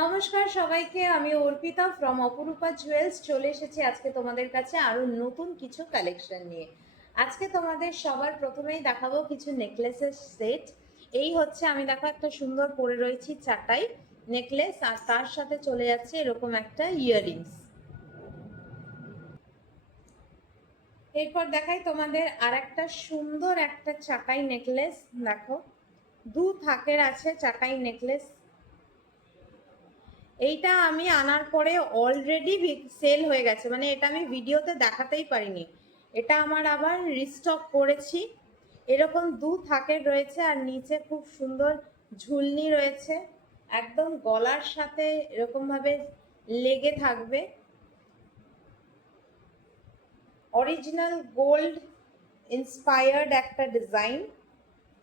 নমস্কার সবাইকে, আমি অর্পিতা ফ্রম অপরূপা জুয়েলস চলে এসেছি আজকে তোমাদের কাছে আরো নতুন কিছু কালেকশন নিয়ে। আজকে তোমাদের সবার প্রথমেই দেখাবো কিছু নেকলেসের সেট। এই হচ্ছে, আমি দেখো একটা সুন্দর পরে রয়েছি চাটাই নেকলেস, আর তার সাথে চলে যাচ্ছে এরকম একটা ইয়াররিংস। এরপর দেখাই তোমাদের আর একটা সুন্দর একটা চাটাই নেকলেস। দেখো, দু থাকের আছে চাটাই নেকলেস। এইটা আমি আনার পরে অলরেডি সেল হয়ে গেছে, মানে এটা আমি ভিডিওতে দেখাতেই পারিনি। এটা আমার আবার রিস্টক করেছি। এরকম দু থাকের রয়েছে আর নিচে খুব সুন্দর ঝুলনি রয়েছে, একদম গলার সাথে এরকমভাবে লেগে থাকবে। অরিজিনাল গোল্ড ইন্সপায়ার্ড একটা ডিজাইন।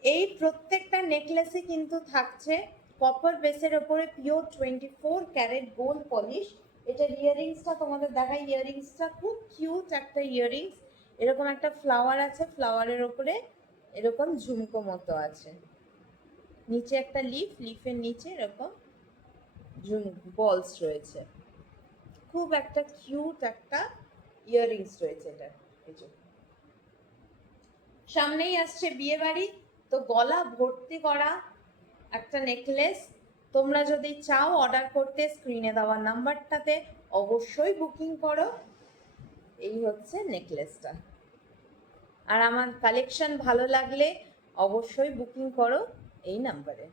এই প্রত্যেকটা নেকলেসে কিন্তু থাকছে কপার বেসের ওপরে পিওর 24 ক্যারেট গোল্ড পলিশ। এটার ইয়াররিংসটা তোমাদের দেখাই। ইয়াররিংসটা খুব কিউট একটা ইয়াররিংস। এরকম একটা ফ্লাওয়ার আছে, ফ্লাওয়ারের ওপরে এরকম ঝুমকো মতো আছে, নিচে একটা লিফের নিচে এরকম বলস রয়েছে। খুব একটা কিউট একটা ইয়াররিংস রয়েছে এটা। সামনেই আসছে বিয়ে বাড়ি, তো গলা ভর্তি করা একটা নেকলেস। তোমরা যদি চাও অর্ডার করতে, স্ক্রিনে দেওয়া নাম্বারটাতে অবশ্যই বুকিং করো। এই হচ্ছে নেকলেসটা। আর আমার কালেকশন ভালো লাগলে অবশ্যই বুকিং করো এই নাম্বারে।